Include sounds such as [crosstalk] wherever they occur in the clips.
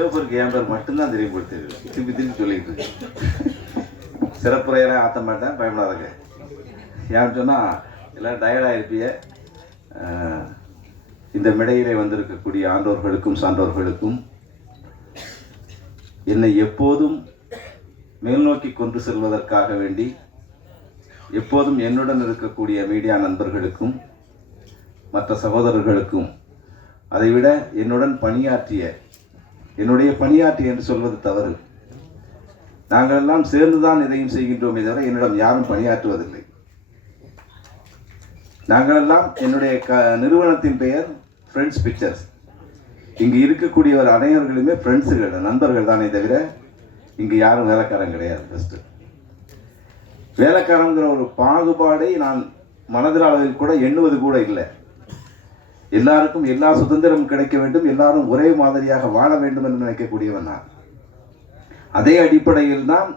சிவபுருக்கு என் பேர் மட்டும்தான் தெரியப்படுத்திருக்கு. திருப்பி திருப்பி சொல்லிட்டு இருக்கேன் சிறப்புரையெல்லாம் ஆற்ற மாட்டேன் பயப்படாதங்க. ஏன்னு சொன்னால் எல்லாம் டயர்டாக இருப்பிய இந்த மிடையிலே வந்திருக்கக்கூடிய ஆண்டோர்களுக்கும் சான்றோர்களுக்கும் என்னை எப்போதும் மேல்நோக்கி கொண்டு செல்வதற்காக வேண்டி எப்போதும் என்னுடன் இருக்கக்கூடிய மீடியா நண்பர்களுக்கும் மற்ற சகோதரர்களுக்கும் அதைவிட என்னுடன் பணியாற்றிய என்னுடைய பணியாற்றி என்று சொல்வது தவறு. நாங்கள் எல்லாம் சேர்ந்துதான் இதையும் செய்கின்றோமே தவிர என்னிடம் யாரும் பணியாற்றுவதில்லை. நாங்களெல்லாம் என்னுடைய க நிறுவனத்தின் பெயர் ஃப்ரெண்ட்ஸ் பிக்சர்ஸ் இங்கு இருக்கக்கூடியவர் அனைவர்களுமே ஃப்ரெண்ட்ஸுகள் நண்பர்கள் தானே தவிர இங்கு யாரும் வேலைக்காரன் கிடையாது ஃபஸ்ட்டு வேலைக்காரங்கிற ஒரு பாகுபாடை நான் மனதில் அளவில் கூட எண்ணுவது கூட இல்லை. எல்லாருக்கும் எல்லா சுதந்திரம் கிடைக்க வேண்டும் எல்லாரும் ஒரே மாதிரியாக வாழ வேண்டும் என்று நினைக்கக்கூடியவன் நான். அதே அடிப்படையில் தான்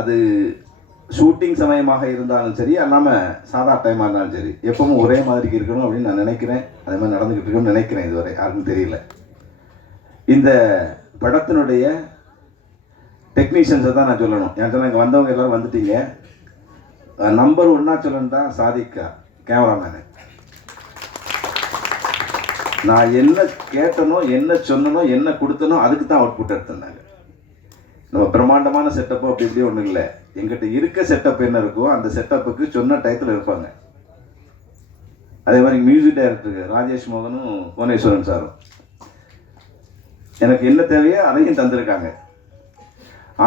அது ஷூட்டிங் சமயமாக இருந்தாலும் சரி அல்லாமல் சாதா டைமாக இருந்தாலும் சரி எப்பவும் ஒரே மாதிரி இருக்கணும் அப்படின்னு நான் நினைக்கிறேன். அதே மாதிரி நடந்துக்கிட்டு இருக்கணும்னு நினைக்கிறேன் இதுவரை யாருக்கும் தெரியல. இந்த படத்தினுடைய டெக்னீஷியன்ஸை தான் நான் சொல்லணும். ஏன் சொன்னால் இங்கே வந்தவங்க எல்லோரும் வந்துட்டீங்க. நம்பர் ஒன்றா சொல்லணும் தான் சாதிக்கா கேமராமேனு நான் என்ன கேட்டனோ என்ன சொன்னனோ என்ன கொடுத்தனோ அதுக்கு தான் அவுட்புட் எடுத்திருந்தாங்க. நம்ம பிரம்மாண்டமான செட்டப்பு அப்படி இப்படி ஒன்றும் இல்லை. எங்கிட்ட இருக்க செட்டப் என்ன இருக்கோ அந்த செட்டப்புக்கு சொன்ன டயத்தில் இருப்பாங்க. அதே மாதிரி மியூசிக் டைரக்டருக்கு ராஜேஷ் மோகனும் புவனேஸ்வரன் சாரும். எனக்கு என்ன தேவையோ அதையும் தந்திருக்காங்க.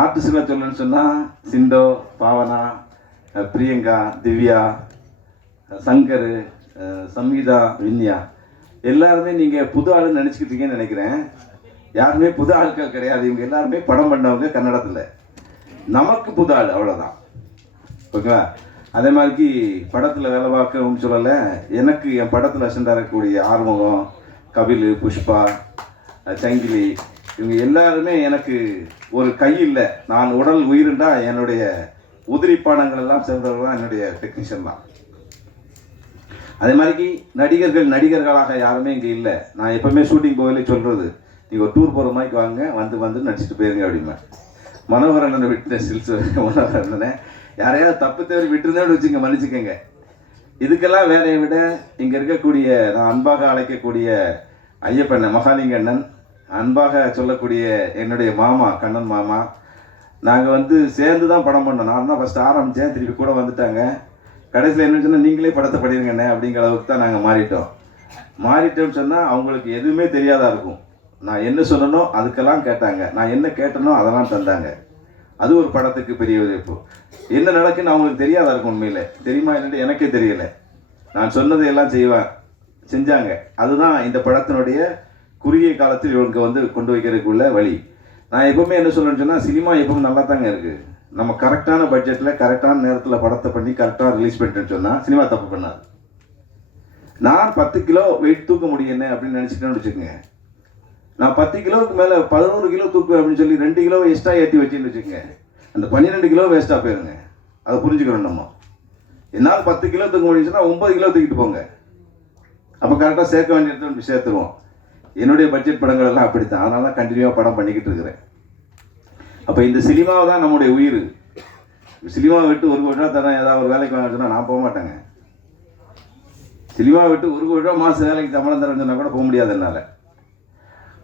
ஆர்டிஸ்டில் சொல்லணும்னு சொன்னால் சிண்டோ பாவனா பிரியங்கா திவ்யா சங்கர் சங்கீதா வின்யா. எல்லாருமே நீங்கள் புது ஆளுன்னு நினச்சிக்கிட்டீங்கன்னு நினைக்கிறேன். யாருமே புது ஆட்கள் கிடையாது. இவங்க எல்லாருமே படம் பண்ணவங்க கன்னடத்தில். நமக்கு புது ஆள் அவ்வளோதான் ஓகேவா? அதே மாதிரி படத்தில் வேலை பார்க்கவும் சொல்லலை. எனக்கு என் படத்தில் சென்றக்கூடிய ஆறுமுகம் கபில் புஷ்பா சங்கிலி இவங்க எல்லாருமே எனக்கு ஒரு கை இல்லை. நான் உடல் உயிருண்டா என்னுடைய உதிரி பானங்கள் எல்லாம் சேர்ந்தவர்கள் தான் என்னுடைய டெக்னீஷியன் தான். அதே மாதிரி நடிகர்கள் நடிகர்களாக யாருமே இங்கே இல்லை. நான் எப்போவுமே ஷூட்டிங் போகலே சொல்கிறது நீங்கள் ஒரு டூர் போகிற மாதிரி வாங்க வந்து வந்து நடிச்சிட்டு போயிருங்க அப்படிம்பேன் மனோகரண்ணனை விட்டு சில்ஸ். மனோகரண்ணனை. யாரையாவது தப்பு தேவை விட்டுருந்தேன்னு வச்சுங்க மன்னிச்சுக்கோங்க. இதுக்கெல்லாம் வேலையை விட இங்கே இருக்கக்கூடிய நான் அன்பாக அழைக்கக்கூடிய ஐயப்பண்ண மகாலிங்கண்ணன் அன்பாக சொல்லக்கூடிய என்னுடைய மாமா கண்ணன் மாமா நாங்கள் வந்து சேர்ந்து தான் படம் பண்ணோம். நான் தான் ஃபஸ்ட்டு ஆரம்பித்தேன் திருப்பி கூட வந்துட்டாங்க. கடைசியில் என்ன சொன்னால் நீங்களே படத்தை படிங்கண்ணே அப்படிங்கிற அளவுக்கு தான் நாங்கள் மாறிட்டோம். மாறிட்டோம்னு சொன்னால் அவங்களுக்கு எதுவுமே தெரியாதா இருக்கும். நான் என்ன சொன்னனோ அதுக்கெல்லாம் கேட்டாங்க. நான் என்ன கேட்டனோ அதெல்லாம் தந்தாங்க. அது ஒரு படத்துக்கு பெரிய இப்போ என்ன நடக்குன்னு அவங்களுக்கு தெரியாதா இருக்கும் உண்மையில். தெரியுமா என்னென்று எனக்கே தெரியல. நான் சொன்னதை எல்லாம் செய்வேன் செஞ்சாங்க. அதுதான் இந்த படத்தினுடைய குறுகிய காலத்தில் இவங்க வந்து கொண்டு வைக்கிறதுக்குள்ள வழி. நான் எப்பவுமே என்ன சொல்கிறேன்னு சொன்னால் சினிமா எப்பவும் நல்லா தாங்க இருக்குது நம்ம கரெக்டான பட்ஜெட்டில் கரெக்டான நேரத்தில் படத்தை பண்ணி கரெக்டாக ரிலீஸ் பண்ணிட்டேன்னு சொன்னால் சினிமா தப்பு பண்ணாது. நான் பத்து கிலோ வெயிட் தூக்க முடியும்னே அப்படின்னு நினச்சிட்டேன்னு வச்சுக்கோங்க. நான் பத்து கிலோவுக்கு மேலே பதினோரு கிலோ தூக்குவேன் அப்படின்னு சொல்லி ரெண்டு கிலோ எக்ஸ்ட்ரா ஏற்றி வச்சுன்னு வச்சுக்கோங்க. அந்த பன்னிரெண்டு கிலோ வேஸ்ட்டாக போயிருங்க. அதை புரிஞ்சுக்கிறோம் நம்ம. என்னால் பத்து கிலோ தூக்க முடியும்னு சொன்னால் கிலோ தூக்கிட்டு போங்க. அப்போ கரெக்டாக சேர்க்க வேண்டிய இடத்துல சேர்த்துருவோம். என்னுடைய பட்ஜெட் படங்கள் எல்லாம் அப்படி தான் அதனால தான் கண்டினியூவாக படம் பண்ணிக்கிட்டு இருக்கிறேன். அப்போ இந்த சினிமாவை தான் நம்முடைய உயிர். சினிமா விட்டு ஒரு கோடி ரூபா தரேன் ஏதாவது ஒரு வேலைக்கு வாங்க சொன்னால் நான் போக மாட்டேங்க. சினிமாவை விட்டு ஒரு கோடி ரூபா மாதம் வேலைக்கு சம்பளம் தரேன்னு சொன்னால் கூட போக முடியாது என்னால்.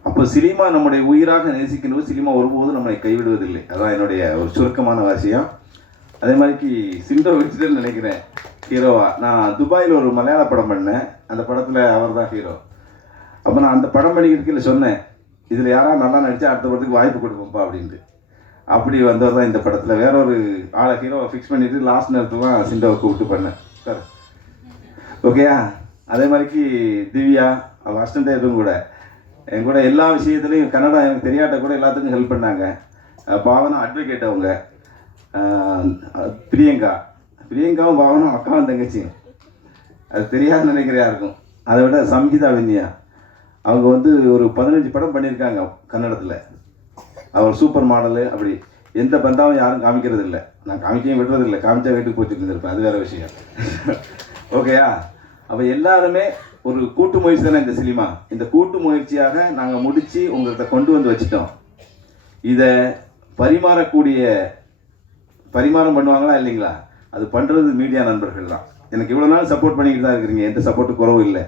அப்போ சினிமா நம்முடைய உயிராக நேசிக்கணும் சினிமா ஒருபோதும் நம்மளை கைவிடுவதில்லை. அதான் என்னுடைய ஒரு சுருக்கமான வாசியம். அதே மாதிரிக்கு சிண்டோ வச்சுட்டு நினைக்கிறேன் ஹீரோவா. நான் துபாயில் ஒரு மலையாள படம் பண்ணேன். அந்த படத்தில் அவர் தான் ஹீரோ. அப்போ நான் அந்த படம் பண்ணிக்கிறதுக்கு சொன்னேன். இதில் யாராவது நல்லா நடித்தா அடுத்த படத்துக்கு வாய்ப்பு கொடுப்போம்ப்பா அப்படின்ட்டு. அப்படி வந்தவர் தான் இந்த படத்தில். வேற ஒரு ஆளை ஹீரோவை ஃபிக்ஸ் பண்ணிட்டு லாஸ்ட் நேரத்தில் தான் சிண்டோவை கூப்பிட்டு பண்ணேன். சார் ஓகேயா அதே மாதிரிக்கு திவ்யா அவள் அசிஸ்டண்ட் எதுவும் கூட. என் கூட எல்லா விஷயத்துலையும் கன்னடா எனக்கு தெரியாட்ட கூட எல்லாத்துக்கும் ஹெல்ப் பண்ணாங்க. பாவனா அட்வொகேட் அவங்க. பிரியங்கா. பிரியங்காவும் பாவனும் அக்காவும் தங்கச்சியும். அது தெரியாது நினைக்கிறையா இருக்கும் அதை விட சங்கீதா வின்யா. அவங்க வந்து ஒரு பதினஞ்சு படம் பண்ணியிருக்காங்க கன்னடத்தில். அவர் சூப்பர் மாடலு அப்படி எந்த பந்தாவும் யாரும் காமிக்கிறது இல்லை நான் காமிக்கவும் விடுறது இல்லை காமிச்சா வீட்டுக்கு போச்சுட்டு இருந்திருப்பேன் அது வேற விஷயம். [laughs] ஓகேயா அப்போ எல்லாருமே ஒரு கூட்டு முயற்சி தானே இந்த சினிமா? இந்த கூட்டு முயற்சியாக நாங்கள் முடித்து உங்கள்கிட்ட கொண்டு வந்து வச்சிட்டோம். இதை பரிமாறக்கூடிய பரிமாறம் பண்ணுவாங்களா இல்லைங்களா? அது பண்ணுறது மீடியா நண்பர்கள் தான். எனக்கு இவ்வளோ நாள் சப்போர்ட் பண்ணிக்கிட்டு தான் இருக்கிறீங்க. எந்த சப்போர்ட்டு குறவும் இல்லை.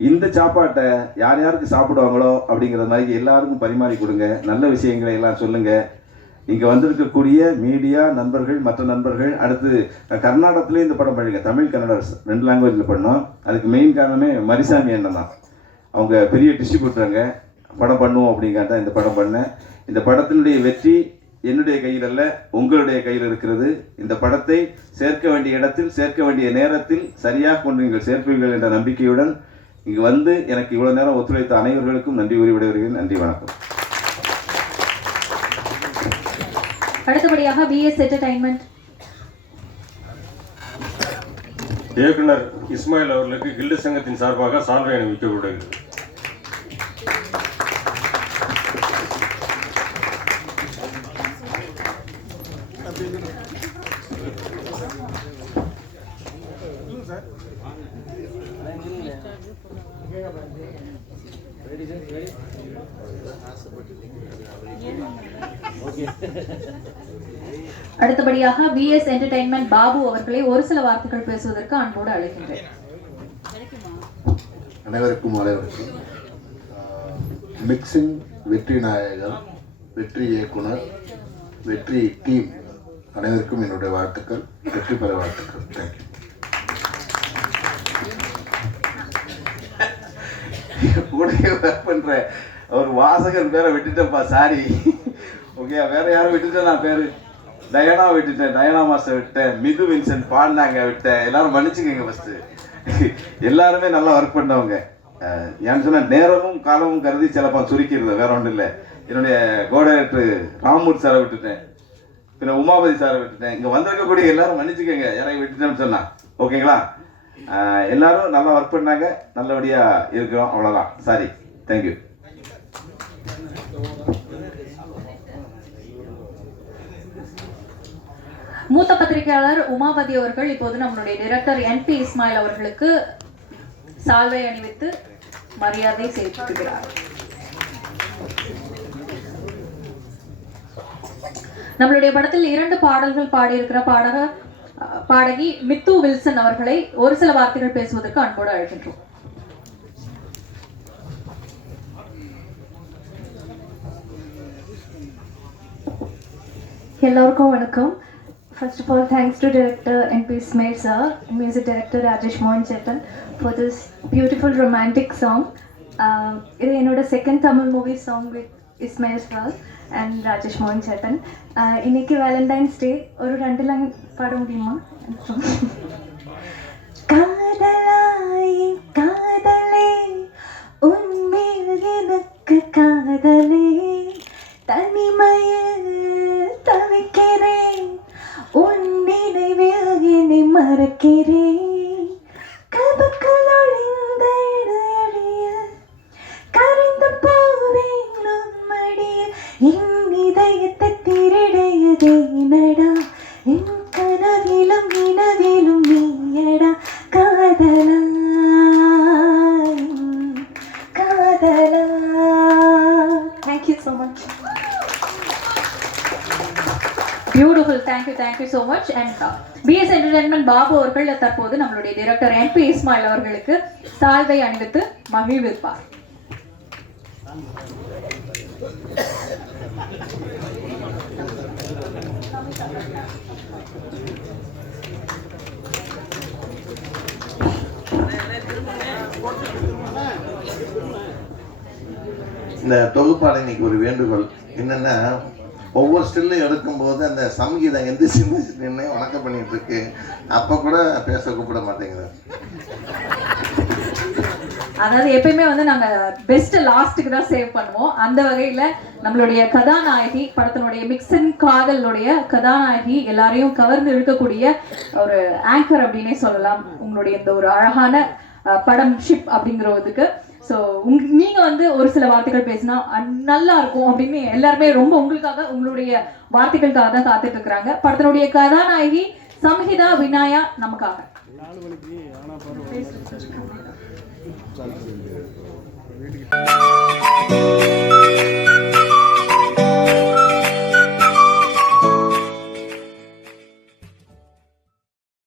இந்த சாப்பாட்டை யார் யாருக்கு சாப்பிடுவாங்களோ அப்படிங்கிற மாதிரி எல்லாருக்கும் பரிமாறி கொடுங்க. நல்ல விஷயங்களை எல்லாம் சொல்லுங்கள் இங்கே வந்திருக்கக்கூடிய மீடியா நண்பர்கள் மற்ற நண்பர்கள் அடுத்து கர்நாடகத்துலேயும் இந்த படம் பண்ணுங்க. தமிழ் கன்னட ரெண்டு லாங்குவேஜில் பண்ணோம். அதுக்கு மெயின் காரணமே மரிசாமி அண்ணன் தான். அவங்க பெரிய டிஸ்ட்ரிபியூட்டருங்க படம் பண்ணுவோம் அப்படிங்கிறத இந்த படம் பண்ணேன். இந்த படத்தினுடைய வெற்றி என்னுடைய கையில் அல்ல உங்களுடைய கையில் இருக்கிறது. இந்த படத்தை சேர்க்க வேண்டிய இடத்தில் சேர்க்க வேண்டிய நேரத்தில் சரியாக கொண்டு நீங்கள் சேர்ப்பீர்கள் என்ற நம்பிக்கையுடன் இங்கு வந்து எனக்கு இவ்வளவு நேரம் ஒத்துழைத்த அனைவர்களுக்கும் நன்றி கூறி விடைபெறுகிறேன். நன்றி வணக்கம். அடுத்தபடியாக பிஎஸ் என்டர்டைன்மெண்ட் இயக்குனர் இஸ்மாயில் அவர்களுக்கு கில்டு சங்கத்தின் சார்பாக சால்வை அணிவிக்கப்படுகிறது [laughs] அடுத்தபடியாக பிஎஸ் என்டர்டைன்மெண்ட் பாபு அவர்களை ஒரு சில வார்த்தைகள் பேசுவதற்கு அன்போடு அழைக்கின்றேன். அனைவருக்கும் அனைவருக்கும் மிக்சிங் வெற்றி நாயகர் வெற்றி இயக்குனர் வெற்றி டீம் அனைவருக்கும் என்னுடைய வாழ்த்துக்கள் வெற்றி பெற வாழ்த்துக்கள். தேங்க்யூ [laughs] உடைய பண்ற ஒரு வாசகர் பேரை விட்டுட்டேன்ப்பா சாரி ஓகே வேற யாரும் விட்டுட்டேன் நான் பேரு? டயனா விட்டுட்டேன் டயனா மாஸ்டர் விட்டேன் மிது வின்சென்ட் பாடினாங்க விட்டேன் எல்லாரும் மன்னிச்சுக்கங்க ஃபஸ்ட்டு எல்லாருமே நல்லா ஒர்க் பண்ணவங்க. ஏன்னு சொன்னால் நேரமும் காலமும் கருதி சிலப்பா சுருக்கிறது வேற ஒன்றும் இல்லை. என்னுடைய கோடைரக்டர் ராமூர் சாரை விட்டுட்டேன். பின்ன உமாபதி சாரை விட்டுட்டேன். இங்கே வந்திருக்கக்கூடிய எல்லாரும் மன்னிச்சுக்கங்க யாரையும் விட்டுட்டேன்னு சொன்னா. ஓகேங்களா எல்லாரும் நல்லா ஒர்க் பண்ணாங்க நல்லபடியாக இருக்கிறோம் அவ்வளோதான் சாரி தேங்க்யூ மூத்த பத்திரிகையாளர் உமாபதி அவர்கள் இப்போது நம்மளுடைய டைரக்டர் என் பி இஸ்மாயில் அவர்களுக்கு சால்வை அணிவித்து மரியாதை செய்திருக்கிறார் நம்மளுடைய படத்தில் இரண்டு பாடல்கள் பாடியிருக்கிற பாடக பாடகி மித்து வில்சன் அவர்களை ஒரு சில வார்த்தைகள் பேசுவதற்கு அன்போடு அழைக்கின்றோம். எல்லாருக்கும் வணக்கம் first of all thanks to director NP Ismail sir music director Rajesh மோகன் Chethan for this beautiful romantic song இது என்னோட second Tamil movie song with Ismail sir and Rajesh மோகன் சேத்தன் Uh, இன்னைக்கு வேலண்டைன்ஸ் டே ஒரு ரெண்டு லைன் பாட முடியுமா என் இதயத்தை திருடையதே நடா என் கனவிலும் நினவிலும் நீயடா? காதலா காதலா thank you so much beautiful thank you thank you so much and B S entertainment Babu அவர்கள் தற்போது நம்மளுடைய டைரக்டர் என் பி இஸ்மாயில் அவர்களுக்கு சால்வை அணிவித்து மகிழ்விப்பார். இந்த தொகுப்பாளர் இன்னைக்கு ஒரு வேண்டுகோள். என்னன்னா ஒவ்வொரு ஸ்டில்லும் எடுக்கும்போது அந்த சங்கீதம் எந்த சின்ன சின்ன வணக்கம் பண்ணிட்டு இருக்கு. அப்போ கூட பேச கூப்பிட மாட்டேங்குது அதாவது எப்பயுமே வந்து நாங்க பெஸ்ட் லாஸ்ட்டுக்கு தான் சேவ் பண்ணுவோம். அந்த வகையில நம்மளுடைய கதாநாயகி படத்தினுடைய மிக்சன் காதலுடைய கதாநாயகி எல்லாரையும் கவர்ந்து இழுக்கக்கூடிய ஒரு ஆங்கர் அப்படின்னே சொல்லலாம். உங்களுடைய இந்த ஒரு அழகான படம் ஷிப் அப்படிங்கிறதுக்கு. ஸோ உங் நீங்க வந்து ஒரு சில வார்த்தைகள் பேசினா நல்லா இருக்கும் அப்படின்னு எல்லாருமே ரொம்ப உங்களுக்காக உங்களுடைய வார்த்தைகளுக்காக தான் காத்துட்டு இருக்கிறாங்க படத்தினுடைய கதாநாயகி சம்ஹிதா வினாயா நமக்காக. चालू